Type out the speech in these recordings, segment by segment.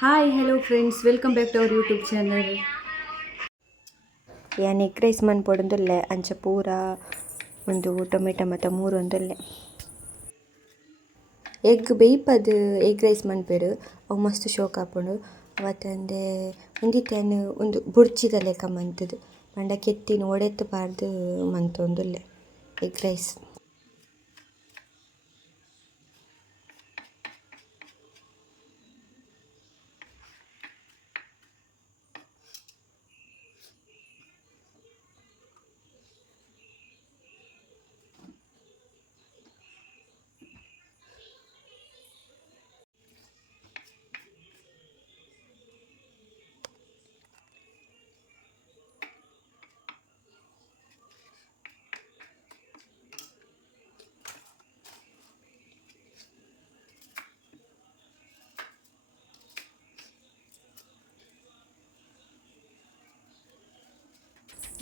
Hi, hello friends, welcome back to our YouTube channel. ಯಾನ್ egg rice ಮನ್ಪೊಡುಂದುಲ್ಲೆ ಅಂಚ ಪೂರ ಒಂದು ಟೊಮೆಟೊ ಮತ್ತು ಮೂರು ಒಂದುಲ್ಲೆ ಎಗ್ ಬೇಯ್ಪದ್ ಎಗ್ ರೈಸ್ ಮನ್ಪೆರ್ ಅವು ಮಸ್ತ್ ಶೋಕ್ ಆಪುಂಡು ಅವತ್ತಂದೆ ಒಂದಿತ್ತೆನ್ ಒಂದು ಬುಡ್ಚಿದ ಲೆಕ್ಕ ಮಂತುದು ಪಂಡ ಕೆತ್ತಿನ ಒಡೆತ್ ಪಾರ್ದ್ ಮಂತೊಂದುಲ್ಲೆ ಎಗ್ ರೈಸ್.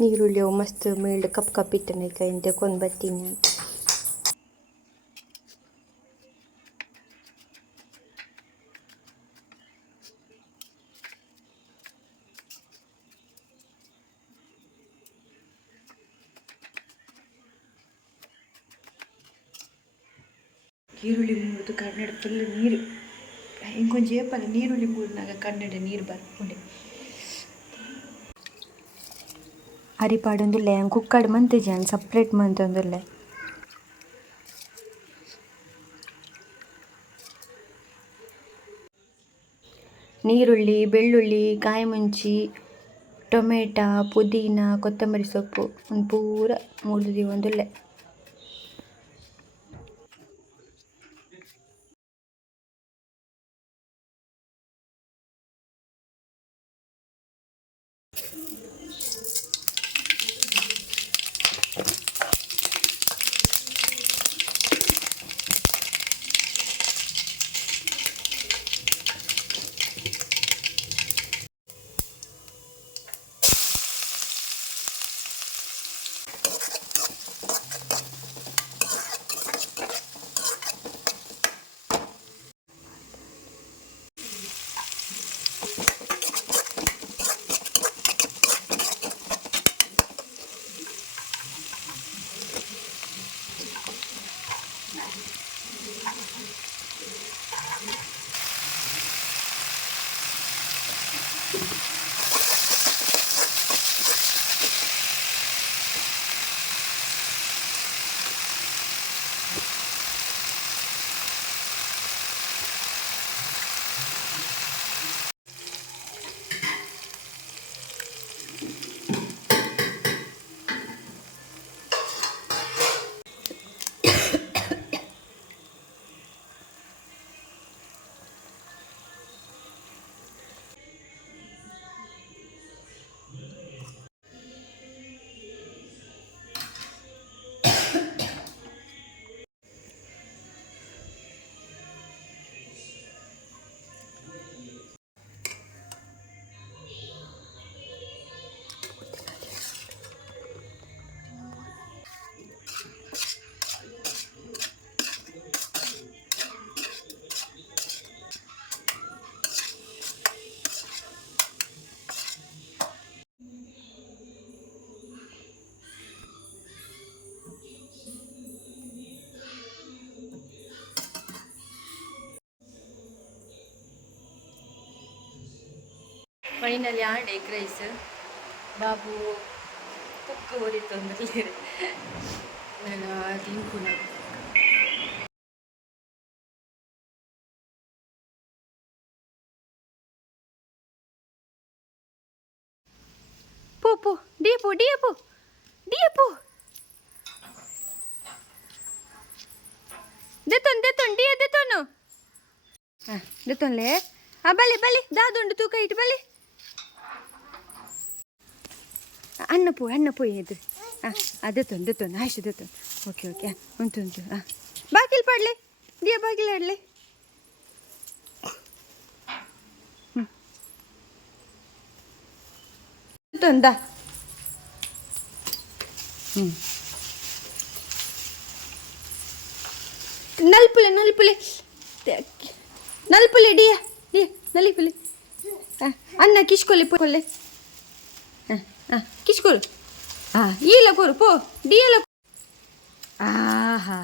ನೀರುಳ್ಳಿ ಅವು ಮಸ್ತ್ ಮೇಲ್ಡ್ ಕಪ್ ಕಪ್ ಇಟ್ಟನೆ ಕೈನ್ ತೆಕೊಂಡ್ ಬತ್ತೀನಿ. ಈರುಳ್ಳಿ ಮೂರ್ದು ಕನ್ನಡ ಫುಲ್ ನೀರು ಇಂಕೊಂಚ ಏಪಲ ನೀರುಳ್ಳಿ ಮೂರ್ನಾಗ ಕನ್ನಡ ನೀರು ಬರ್ಪುಂಡೆ. ಅರಿಪಾಡೊಂದುಲ್ಲೆ ಕುಕ್ಕಡ್ ಮಂತಿಜಾನ್ ಸಪ್ರೇಟ್ ಮಂತೊಂದುಲ್ಲೆ. ನೀರುಳ್ಳಿ ಬೆಳ್ಳುಳ್ಳಿ ಕಾಯಿಮುಂಚಿ ಟೊಮೆಟ ಪುದೀನ ಕೊತ್ತಂಬರಿ ಸೊಪ್ಪು ಒಂದು ಪೂರ ಮೂರ್ದು ಒಂದುಲ್ಲೆ. ಫೈನಲಿ ಆಂಡ್ ಎಗ್ ರೈಸ್ ಬಾಬು ಕುಕ್ಕ ಹೊಡಿತೊಂದು ನಾನು ತಿನ್ಕೊಂಡು ಪೋ ಪೋ ಡಿಯಪು ಡಿಯಪು ಡಿಯಪು ದೆತೊನ್ ದೆತೊನ್ ಡಿಯ ದೆತೊನು ಹಾಂ ದೆತೊನ್ಲೆ ಬಲಿ ಬಲಿ ದಾದುಂಡು ತೂಕ ಇಟ್ಟು ಬಲಿ ಅನ್ನ ಪೋಯಿ ಇದು ಹಾಂ ದೆತೊನ್ ದೆತೊನ್ ಆಯ್ತು ದೆತೊನ್ ಓಕೆ ಓಕೆ ಉಂಟು ಉಂಟು ಹಾಂ ಬಾಗಿಲು ಪಡ್ಲಿ ದಿಯ ಬಾಗಿಲು ಆಡಲಿ ದೆತೊಂದ ನಲ್ಪುಲೆ ನಲ್ಪುಲೆ ನಲ್ಪುಲೆ ಡಿಯ ಡಿಯ ನಲಿಪುಲೆ ना किशकोले पोले किशकोल ईला कोर पो डीला हा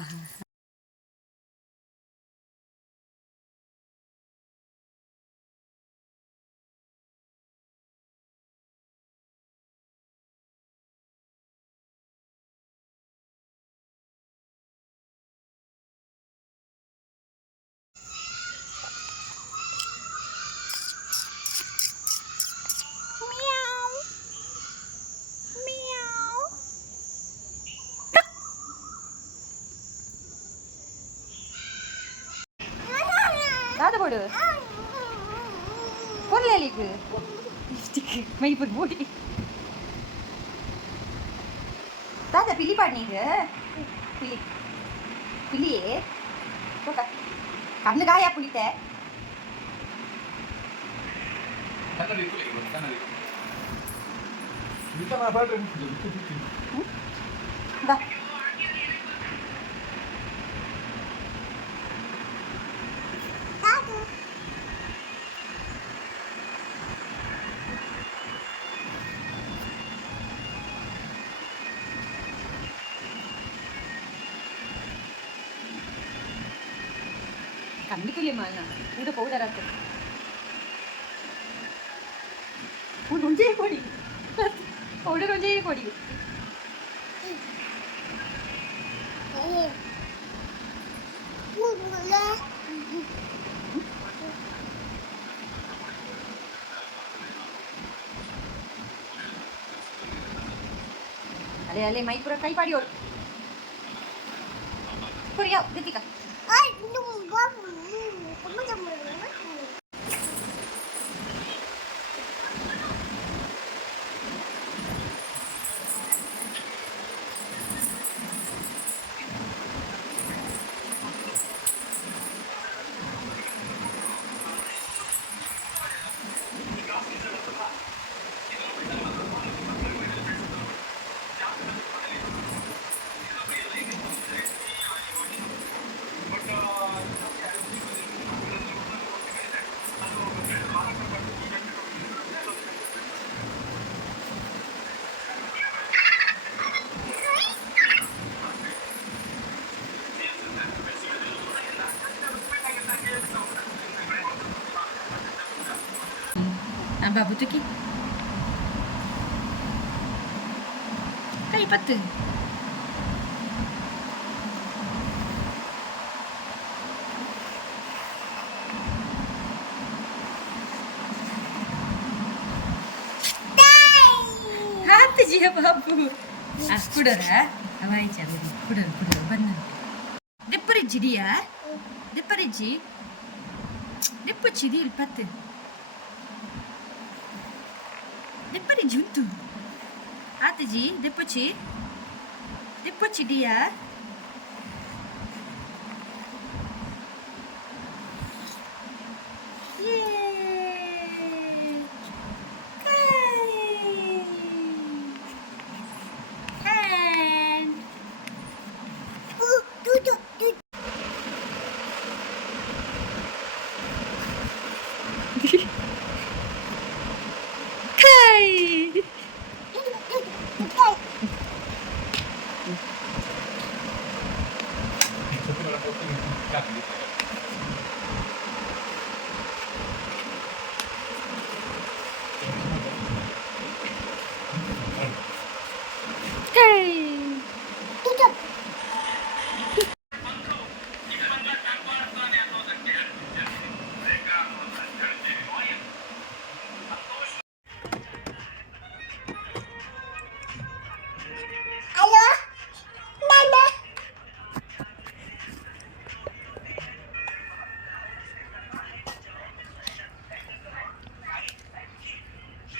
दादा बोल कोणला लिग मी पण मोठी दादा पिली पाडणी ग पिली पिली आहे बघा कण्णு காயா புளித்த Da. கண்டுக்கலையே மானா கூட பவுடராக்கு ಒಂದೇ ಕೊಡಿ ಪೌಡರ್ ಒಂದೇ ಕೊಡಿ ಅಲೆ ಅಲೆ ಮೈ ಪೂರ ಕೈ ಪಾಡಿ ಅವ್ರು Korea ಗತಿಕ Babu tu ki kai patu hat ji babu kudara awai chalu kudara banna depariji dia depariji il patu Depois junto. Ati depois dia.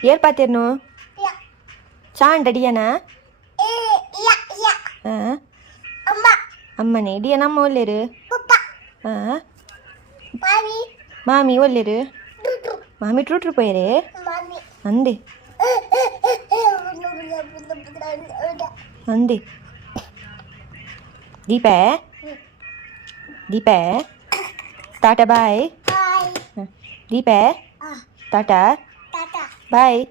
ಏರ್ ಪಾತೇರ್ನು ಚಾಂಡ್ ಅಡಿಯನಾ ಅಮ್ಮನೇ ಡಿಯನಮ್ಮ ಒಲ್ಲೇರು ಮಾಮಿ ಒಲ್ಲೇರು ಮಾಮಿ ಟ್ರೂಟ್ರು ಪೋಯರೆ ಅಂದೆ ಅಂದೆ ದೀಪೆ ಟಾಟಾ ಬಾಯ್ ದೀಪೆ ಟಾಟಾ ಬಾಯ್.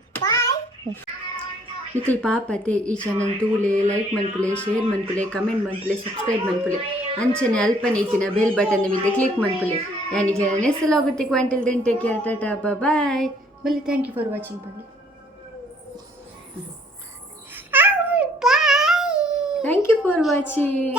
ನಿಖಲ್ ಪಾಪತೆ ಈ ಚಾನಲ್ ತೂಲೆ ಲೈಕ್ ಮನ್ಪುಲೆ ಶೇರ್ ಮನ್ಪುಲೆ ಕಮೆಂಟ್ ಮನ್ಪುಲೆ ಸಬ್ಸ್ಕ್ರೈಬ್ ಮನ್ಪುಲೆ ಅಂಚನೆ ಅಲ್ಪನೆ ಇತ್ತಿನ ಬೆಲ್ ಬಟನ್ ಮಿತ್ತೆ ಕ್ಲಿಕ್ ಮನ್ಪುಲೆ ಯಾನಿಗೆ ನೆಸ್ಸಲ್ ಆಗುತ್ತೆ ಕ್ವಾಂಟಲ್ ದೆನ್ ಟೇಕ್ ಕೇರ್ ಟಾಟಾ ಬಾಯ್ ಬಲ್ಲಿ ಥ್ಯಾಂಕ್ ಯು ಫಾರ್ ವಾಚಿಂಗ್ ಬಲ್ಲಿ ಥ್ಯಾಂಕ್ ಯು ಫಾರ್ ವಾಚಿಂಗ್.